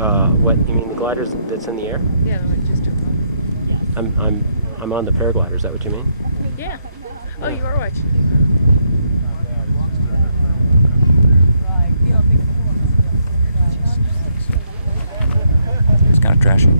What, you mean the gliders that's in the air? Yeah, just took off. I'm on the paraglider, is that what you mean? Yeah. Oh, you are watching. It's kind of trashy.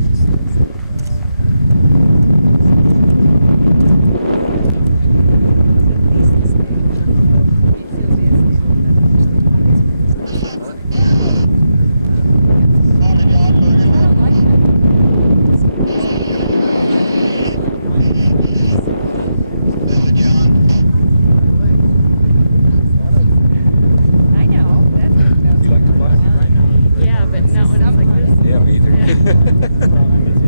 Yeah, but not when it's like this. Yeah, me either. I don't like it.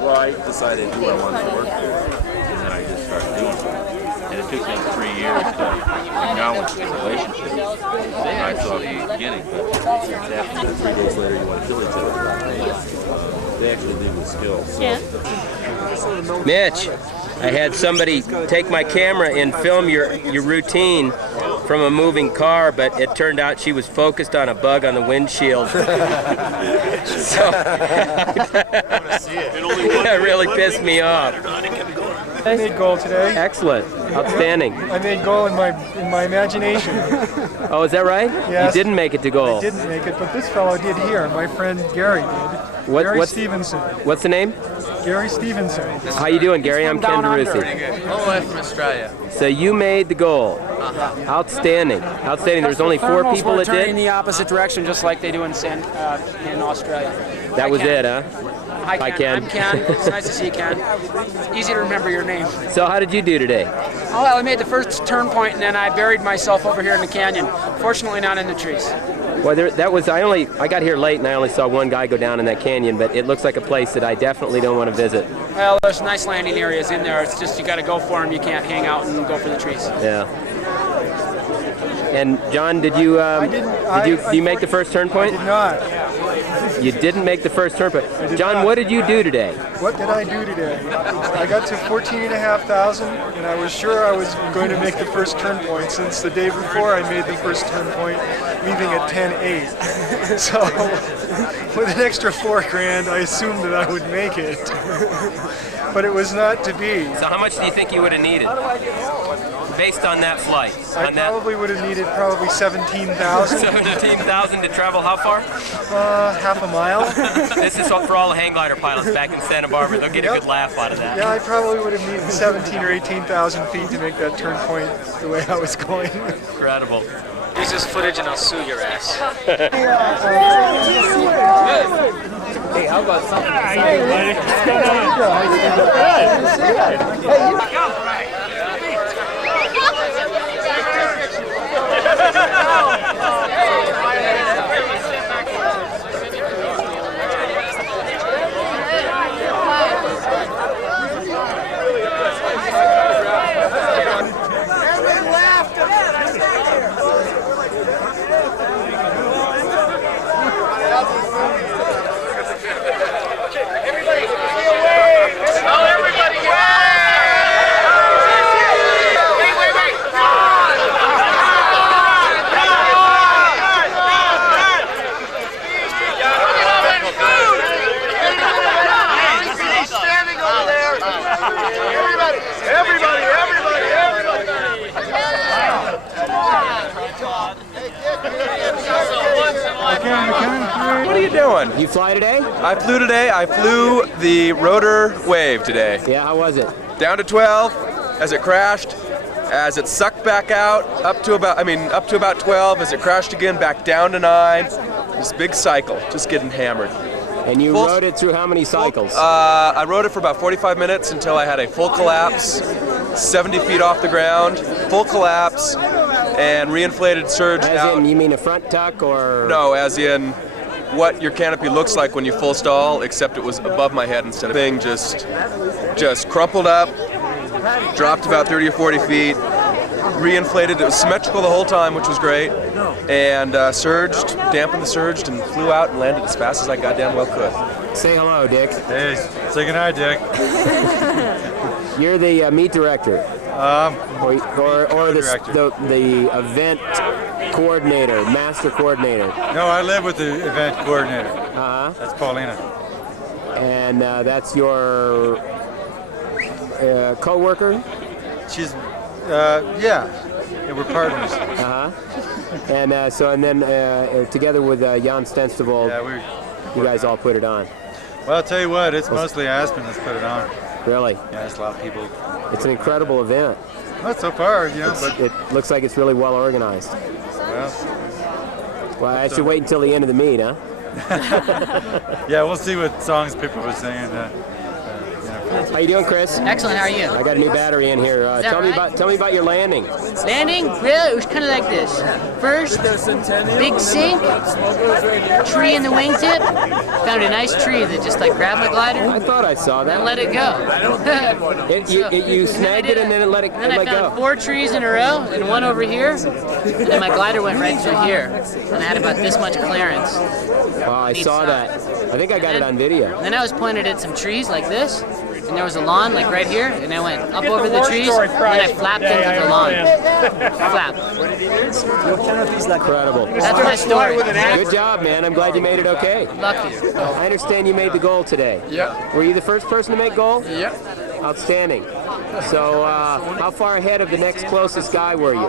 Well, I decided who I wanted to work for, and then I just started doing it. And it took me 3 years to acknowledge the relationship. And I saw the beginning, but it's after 3 days later you want to kill each other. They actually leave with skill. So. Mitch, I had somebody take my camera and film your routine from a moving car, but it turned out she was focused on a bug on the windshield. So that really pissed me off. I made goal today. Excellent. Outstanding. I made goal in my imagination. Oh, is that right? Yes. You didn't make it to goal. I didn't make it, but this fellow did here. My friend Gary did. Gary Stevenson. What's the name? Gary Stevenson. How you doing, Gary? I'm Ken de Russy. All the way from Australia. So you made the goal. Outstanding. Outstanding. There's only 4 people that did? In the opposite direction, just like they do in Australia. That was it, huh? Hi, Ken. I'm Ken. It's nice to see you, Ken. It's easy to remember your name. So how did you do today? Oh, well, I made the first turn point, and then I buried myself over here in the canyon. Fortunately, not in the trees. Well, I got here late and I only saw one guy go down in that canyon, but it looks like a place that I definitely don't want to visit. Well, there's nice landing areas in there. It's just you got to go for them. You can't hang out and go for the trees. Yeah. And John, did you make the first turn point? I did not. You didn't make the first turn point. John, what did you do today? What did I do today? I got to 14,500, and I was sure I was going to make the first turn point since the day before I made the first turn point, leaving at 10.8. So with an extra $4,000, I assumed that I would make it. But it was not to be. So how much do you think you would have needed? Based on that flight? I probably would have needed probably 17,000. 17,000 to travel how far? Half a mile. This is for all the hang glider pilots back in Santa Barbara. They'll get a good laugh out of that. Yeah, I probably would have needed 17 or 18,000 feet to make that turn point the way I was going. Incredible. Use this footage and I'll sue your ass. Hey, how about something? Hey, buddy. Everybody, What are you doing? You fly today? I flew today. I flew the rotor wave today. Yeah, how was it? Down to 12 as it crashed, as it sucked back out, up to about 12, as it crashed again, back down to 9. This big cycle, just getting hammered. And you rode it through how many cycles? I rode it for about 45 minutes until I had a full collapse, 70 feet off the ground, full collapse, and reinflated surge As out. in, you mean a front tuck or? No, as in what your canopy looks like when you full stall, except it was above my head instead of thing just crumpled up, dropped about 30 or 40 feet, reinflated. It was symmetrical the whole time, which was great, and surged, dampened the surge, and flew out and landed as fast as I goddamn well could. Say hello, Dick. Hey, say goodnight, Dick. You're the meet director. Or the event coordinator, master coordinator. No, I live with the event coordinator. Uh-huh. That's Paulina. And that's your co-worker? She's, yeah, we're partners. Uh-huh. And and then together with Jan Stenstavold, Yeah, you guys all put it on. well, I'll tell you what, it's mostly Aspen that's put it on. Really? Yeah, it's a lot of people. It's an incredible event. Not so far, you know, but, It looks like it's really well organized. well, Well, I should wait until the end of the meet, huh? yeah, we'll see what songs people are singing. How you doing, Chris? Excellent. How are you? I got a new battery in here. that Tell me right? about your landing. Landing? Really? It was kind of like this. First, big sink, tree in the wingtip. Found a nice tree that just like grabbed my glider I thought I saw and that. let it go. You snagged it and then it let Then I go. found 4 trees in a row and one over here, and then my glider went right through here, and I had about this much clearance. Wow, I saw that. I think I got it on video. And then I was pointed at some trees like this, and there was a lawn like right here, and I went up over the trees, and then I flapped into the lawn. Flap. Incredible. That's my story. Good job, man. I'm glad you made it okay. Lucky. I understand you made the goal today. Yeah. Were you the first person to make goal? Yeah. Outstanding. So, how far ahead of the next closest guy were you?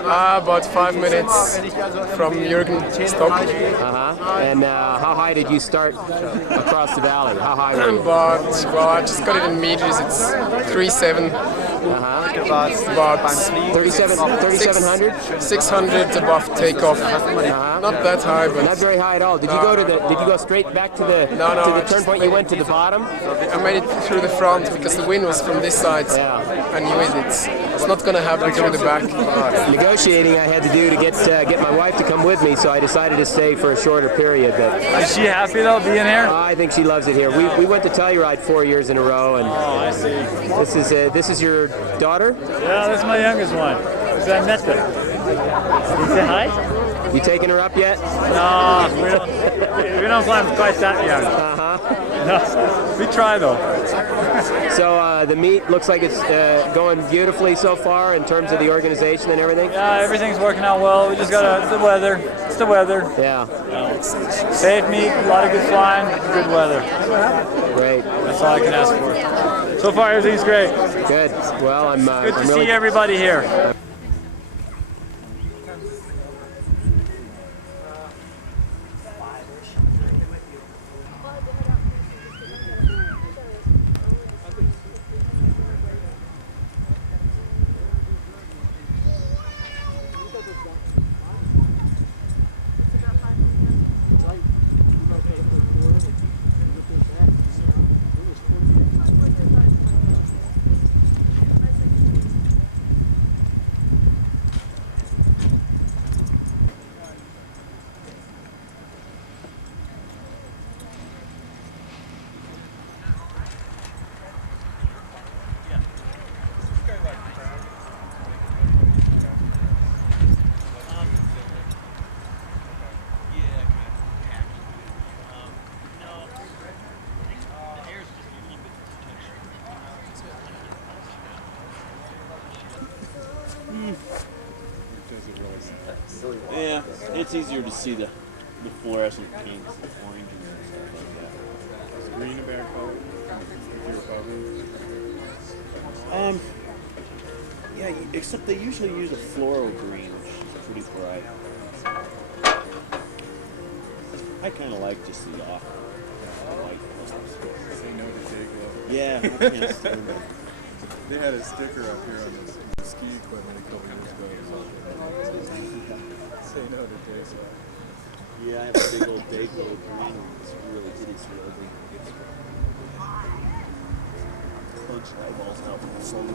About 5 minutes from Jürgen Stock. Uh-huh. And how high did you start across the valley? How high were you? Well, I just got it in meters. It's 3.7. Uh-huh. About 3,700? 600 above takeoff. Uh-huh. Not that high, Not but very high at all. Did you go straight back to the turn point? You went to the bottom? I made it through the front because the wind was from this side. Yeah. I knew it's not going to happen through the back. Negotiating I had to do to get my wife to come with me, so I decided to stay for a shorter period. But is she happy though being here? I think she loves it here. We went to Telluride 4 years in a row, and I see. this is your daughter? Yeah, that's my youngest one. Because I met them. Did you say hi? You taking her up yet? No, we don't plan quite that young. Uh-huh. No, we try though. So the meet looks like it's going beautifully so far in terms of the organization and everything? Yeah, everything's working out well. We just got the weather. It's the weather. Yeah. Safe meet, a lot of good flying, good weather. Great. That's all I can ask for. So far, everything's great. Good. Well, I'm Good to I'm really see everybody here. Yeah, it's easier to see the fluorescent pinks, the orange and stuff like that. Is green a bad color? Yeah, except they usually use a floral green, which is pretty bright. I kind of like just the off white posters. Say no to Dayglow. Yeah, I can't stand that. They had a sticker up here on this ski equipment a couple years ago. Say no to Dayglow. Yeah, I have a big old Dayglow green. It's really hideously ugly. It's bunch of eyeballs out from the sun.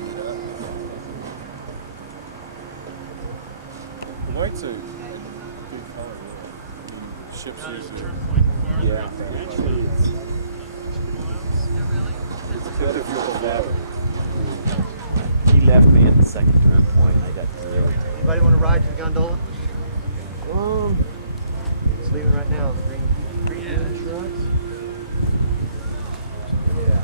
The white's a big color. Ships usually. Yeah, actually it's good if you're better. He left me at the second turn point and I got to do it. Anybody want to ride to the gondola? It's leaving right now. Green trucks. Yeah.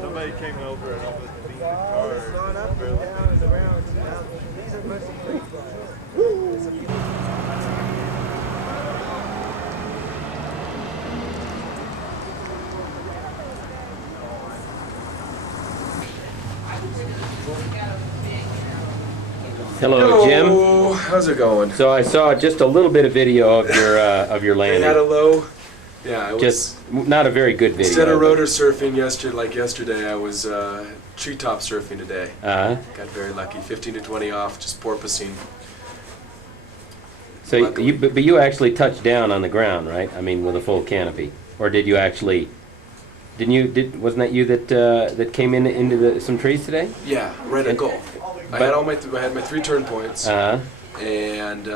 Somebody came over and opened the car. It's not up and down and around. These are mostly free Hello, Jim. How's it going? So I saw just a little bit of video of your I had a landing. low. Yeah, I was. Just not a very good video. Instead of rotor surfing yesterday, I was treetop surfing today. Got very lucky. 15 to 20 off, just porpoising. So but you actually touched down on the ground, right? I mean, with a full canopy, or did you actually? Wasn't that you that came into some trees today? Yeah, right at goal. I had my 3 turn points, and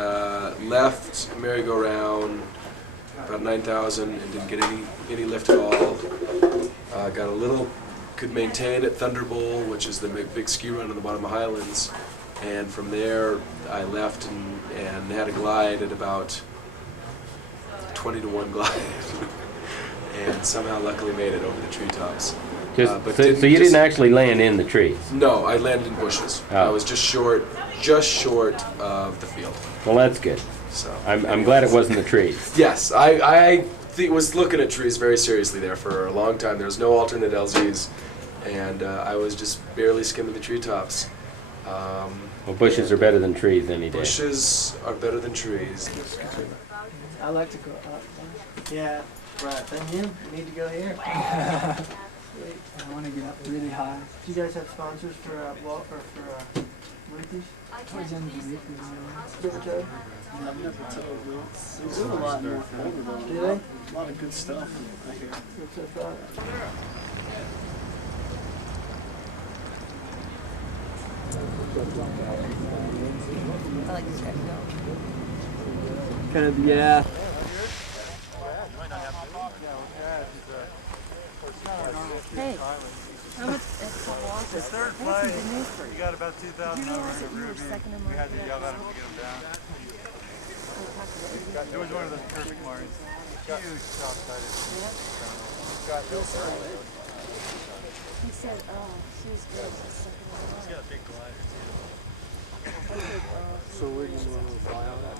left merry-go-round about 9,000 and didn't get any lift at all. Got a little, could maintain at Thunder Bowl, which is the big ski run on the bottom of Highlands, and from there I left and had a glide at about 20 to 1 glide, and somehow luckily made it over the treetops. So you didn't actually land in the trees? No, I landed in bushes. I was just short of the field. Well, that's good. So I'm glad it wasn't the trees. Yes, I was looking at trees very seriously there for a long time. There was no alternate LZs, and I was just barely skimming the treetops. Well, bushes are better than trees any day. Bushes are better than trees. I like to go up. Yeah, right. Then you need to go here. I want to get up really high. Do you guys have sponsors for I've never told notes. They do a lot more. Do they? A lot of good stuff, I hear. That's what I thought. I like to check it out. Kind of, yeah. Hey, how much it's third place. You got about 2,000 over in Ruby. We had to yell at him to get him down. It was one of those perfect mornings. Huge top-sided. He said, oh, she was good. She's got a big glider, too. So where do you want to fly on that?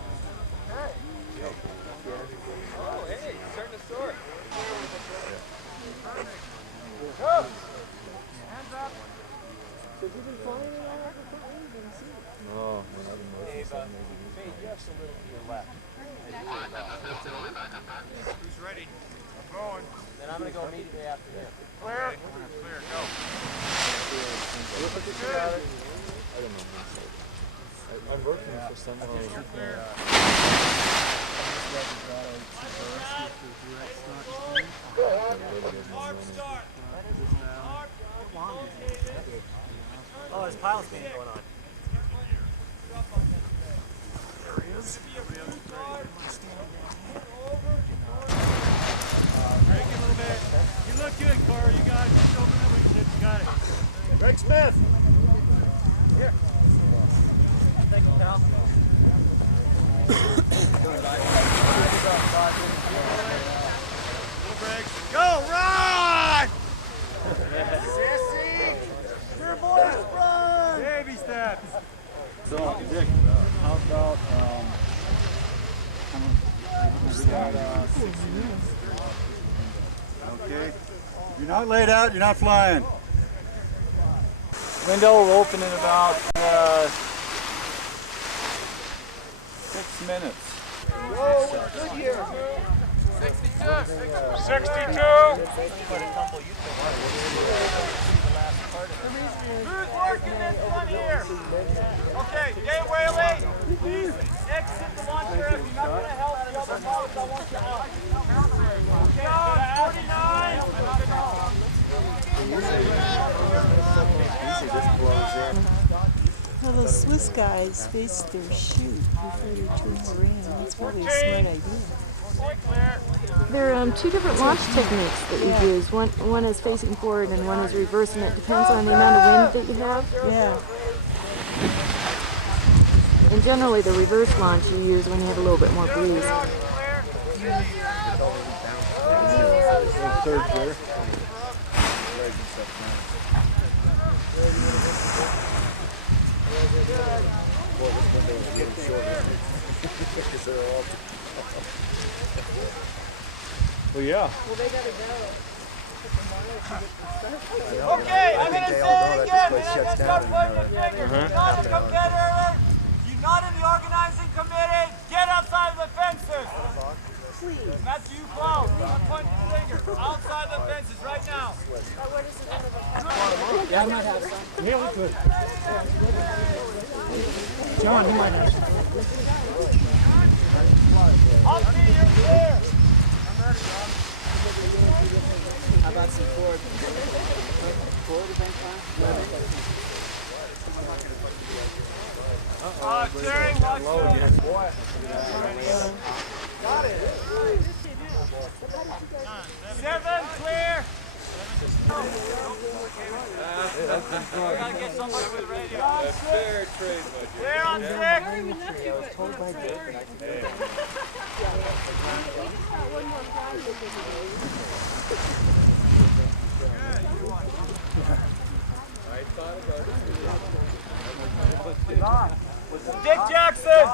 Oh, hey, starting to soar. Go! Hands up. Have you been flying in all that before? I didn't see it. No, when I've been motion something, Hey, just a little to your left. Who's ready? I'm going. Then I'm going to go immediately after him. Clear? Clear, go. I don't know. I'm working for someone. Clear. Hard start. Oh, there's pile speed going on. There he is. Break it a little bit. You look good, Corey. You got it. Just open the wingtip. You got it. Greg Smith. Here. Thank you, pal. Go, run! Sissy! Your boys, run! Baby steps. So, Dick, how about, we got 6 minutes. Okay. You're not laid out, you're not flying. Window will open in about 6 minutes. Whoa, we're good here. 62! Who's working this one here? Okay, Dave Whaley, please exit the launcher. If you're not going to help the other pilots, I want you out. Well, those Swiss guys face their chute before they turn around. That's probably a smart idea. There are two different launch techniques that you use. One is facing forward and one is reverse, and it depends on the amount of wind that you have. Yeah. And generally the reverse launch you use when you have a little bit more breeze. Third gear. Well, this window is really short. Because they're all... Well, yeah. Well, they gotta go. Okay, I'm going to say it again, and then start pointing your fingers. You're not a competitor. You're not in the organizing committee. Get outside the fences. Please. And that's you, Klaus. I'm pointing the finger. Outside the fences right now. Yeah, I might have some. Yeah, we could. John, you might have some. I'll see you're clear. I'm ready, John. How about some forward? Forward event time? Terry, watch out. Got it. 7, clear. We gotta get somebody with a radio. That's fair trade, my dear. Clear on 6. I was told by Dick that I could I thought about it. Dick Jackson!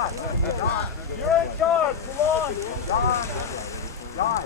You're in charge, come on! John.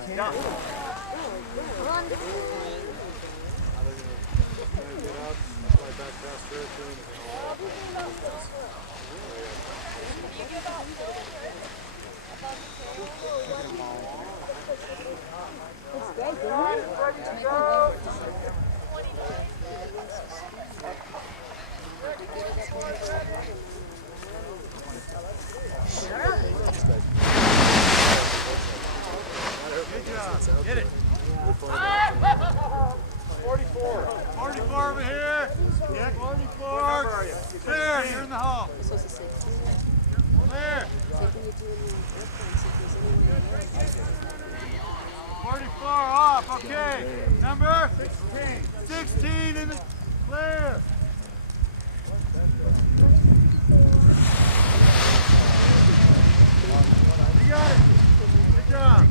Off, okay. Number 16 in the clear. You got it. Good job.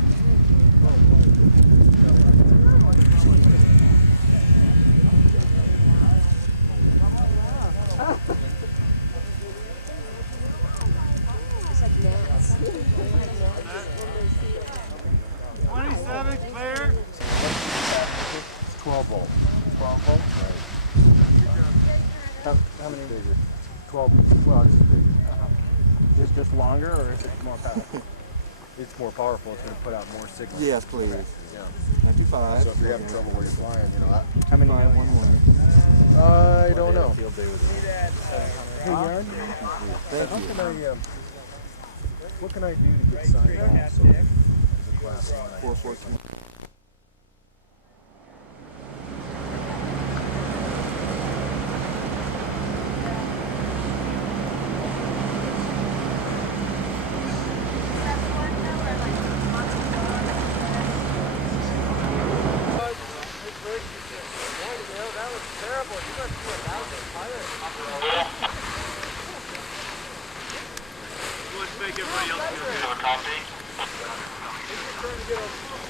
It's like gnats. 27 clear. 12 volt. 12 volt? Right. How many? Bigger. 12. Well, it's bigger. Just longer, or is it more powerful? It's more powerful. It's going to put out more signals. Yes, please. Yeah. 95. So if you're having trouble where you're flying, you know. How many have one more? I don't know. Field day with it. Hey, Yarn. What can I do to get signed off so as a class 414?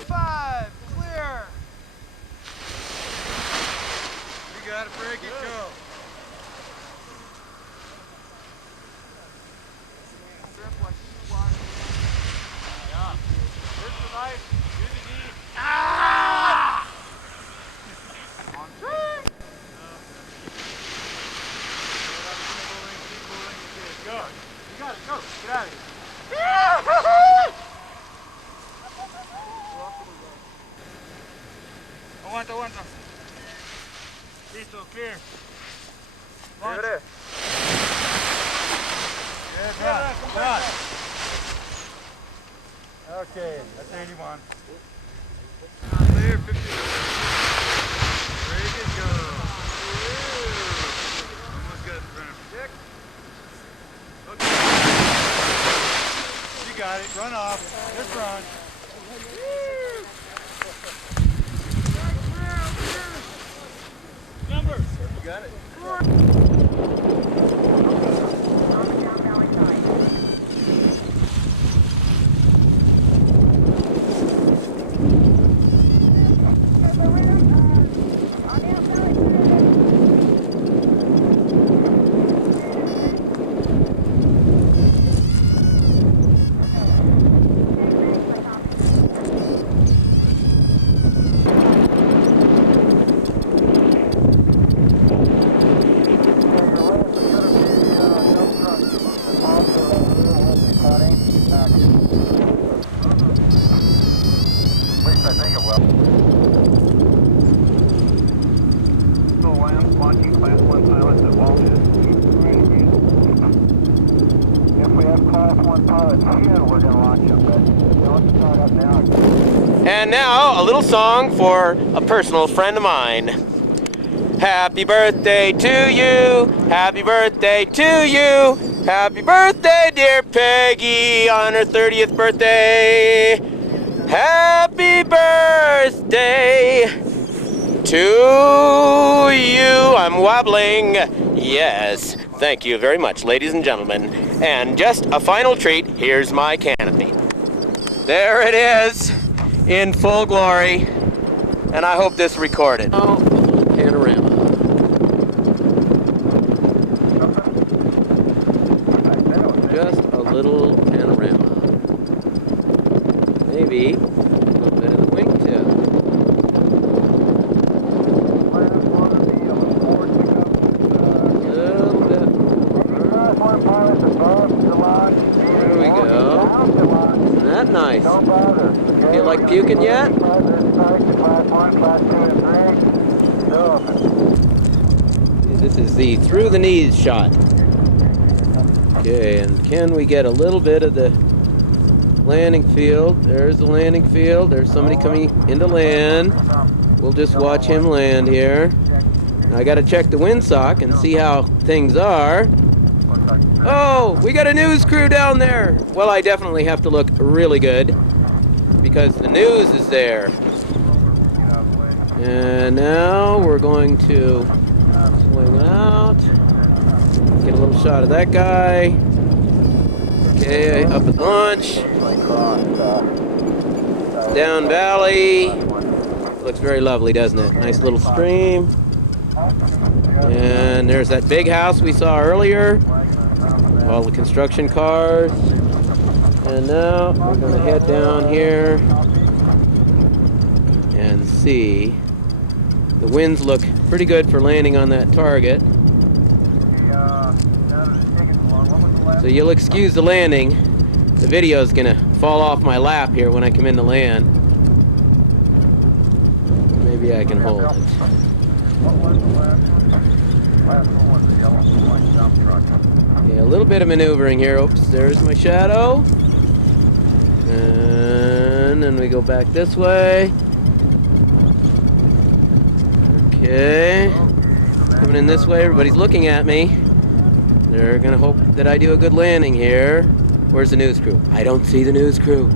Five, clear. You got it, break it, go. Yeah. Work the knife, do the knee. Ah! On track. Keep pulling. Go. You got it, go. Get out of here. Aguanta. Listo, clear. Launch. Good. Run. Okay, that's 81. Clear, 50. Ready to go. Almost got it in front of the deck. Okay. You got it. Run off. Just run. Number. You got it. And now, a little song for a personal friend of mine. Happy birthday to you, happy birthday to you, happy birthday, dear Peggy, on her 30th birthday. Happy birthday to you. I'm wobbling. Yes, thank you very much, ladies and gentlemen. And just a final treat, here's my canopy. There it is, in full glory, and I hope this recorded. Oh, panorama. Just a little panorama. Maybe a little bit of the wingtip. There we go. Isn't that nice? Feel like puking yet? This is the through the knees shot. Okay, and can we get a little bit of the landing field? There's the landing field. There's somebody coming into land. We'll just watch him land here. I got to check the windsock and see how things are. Oh, we got a news crew down there. Well, I definitely have to look really good because the news is there. And now we're going to swing out. Get a little shot of that guy. Okay, up at launch. Down valley. Looks very lovely, doesn't it? Nice little stream. And there's that big house we saw earlier. All the construction cars. And now we're going to head down here and see. The winds look pretty good for landing on that target. So you'll excuse the landing. The video is going to fall off my lap here when I come in to land. Maybe I can hold it. Yeah, a little bit of maneuvering here. Oops, there's my shadow. And then we go back this way. Okay. Coming in this way, everybody's looking at me. They're gonna hope that I do a good landing here. Where's the news crew? I don't see the news crew.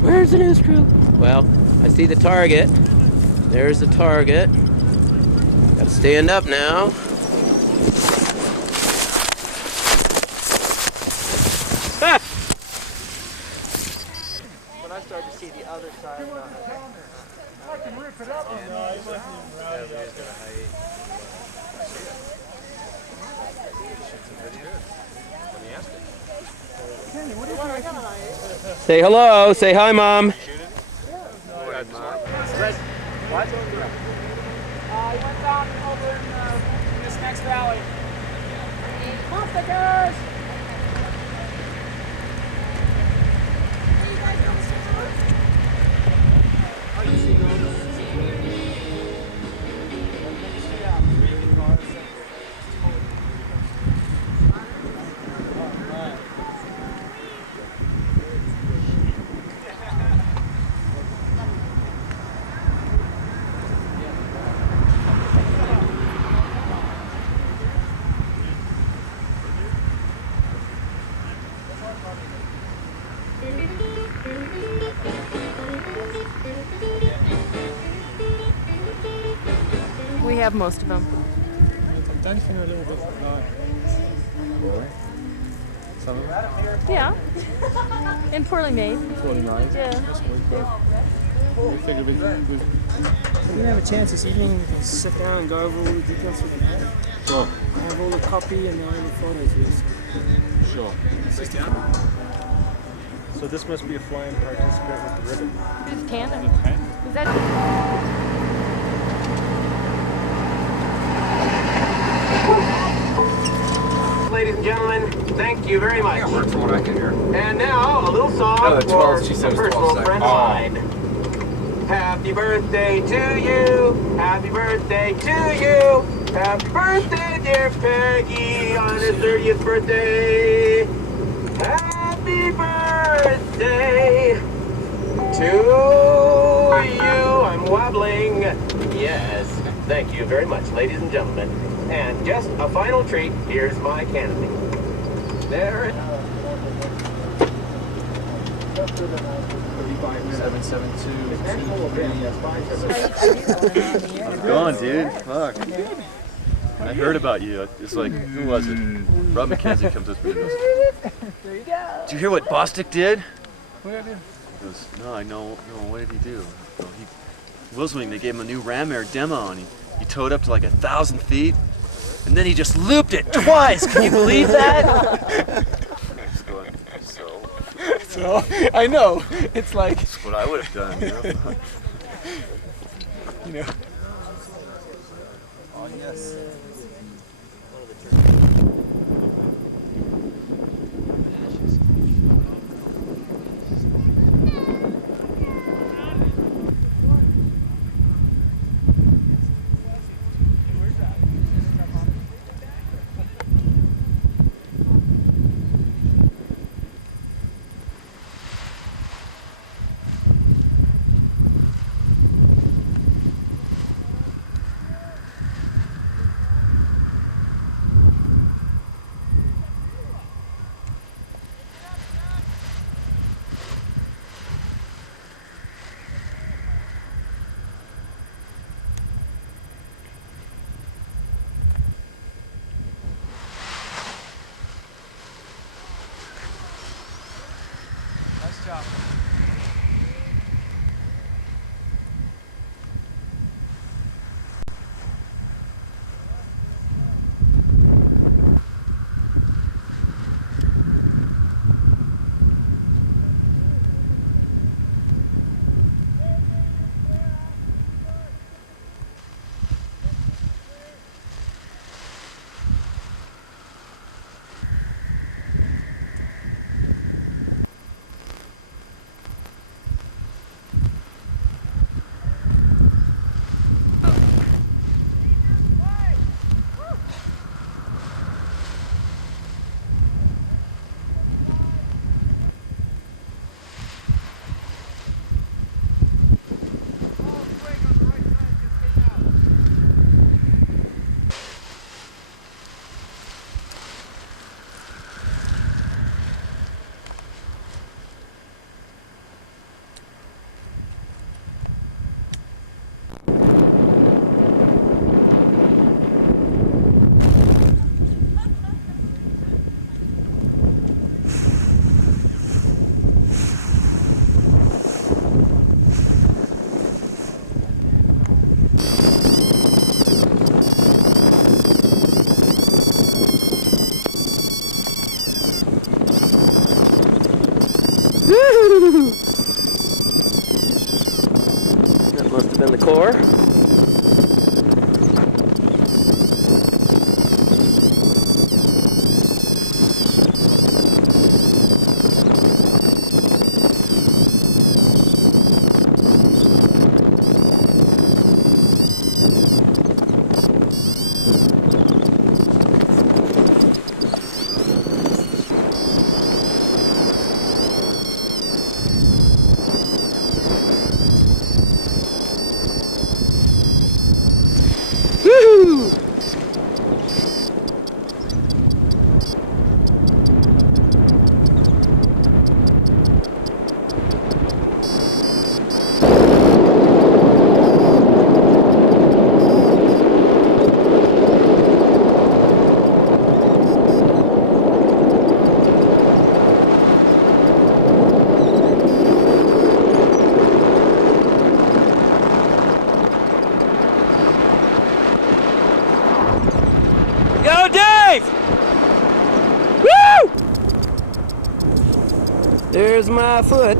Where's the news crew? Well, I see the target. There's the target. Gotta stand up now. Ah! When I started to see the other side, I can rip it up. Say hello. Say hi, Mom. He went down over in this next valley. Monsters! We have most of them. I'm dancing a little bit like. Some of them? Yeah. And poorly made. Poorly made? Yeah. That's good. We figured we didn't have a chance this evening. We can sit down and go over all the details with the man. Sure. I have all the copy and all the photos list. Sure. Sit down. So this must be a flying participant with the ribbon. Who's Canada? Is that? Ladies and gentlemen, thank you very much. Yeah, work from what I can hear. And now, a little song for a personal friend of mine. Happy birthday to you, happy birthday to you, happy birthday, dear Peggy, on his 30th birthday. Happy birthday to you. I'm wobbling. Yes, thank you very much, ladies and gentlemen. And just a final treat, here's my canopy. There it is. 772. How's it going, dude? Fuck. I heard about you. It's like, who was it? Rob McKenzie comes up to me and goes, There you go. "Did you hear what Bostic did?" What did I do? He goes, "No, I know. No, what did he do?" Well, Wilswing, they gave him a new Ram Air demo, and he towed up to like 1,000 feet, and then he just looped it twice. Can you believe that? I'm just going, So, I know. It's like. That's what I would have done, you know? You know. Oh, yes. job. That must have been the core. Go, Dave! Woo! There's my foot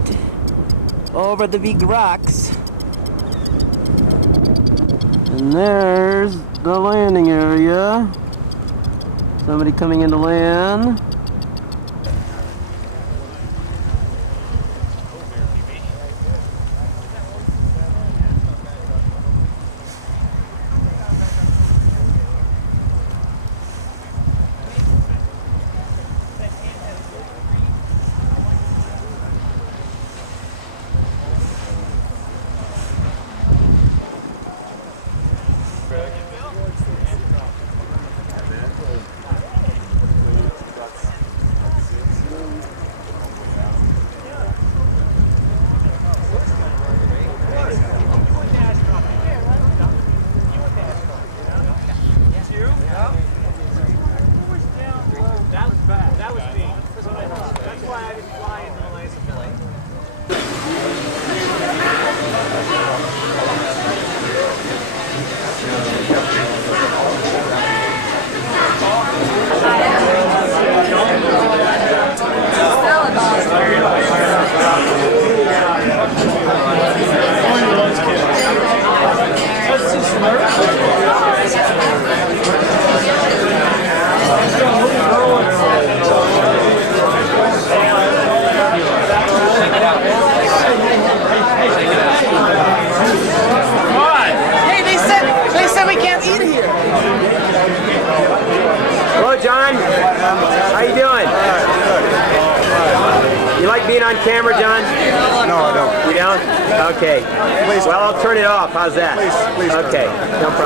over the big rocks. And there's the landing area. Somebody coming in to land. On camera, John? No, I don't. You don't? Okay. Please. Well, I'll turn it off. How's that? Please. Okay. No problem.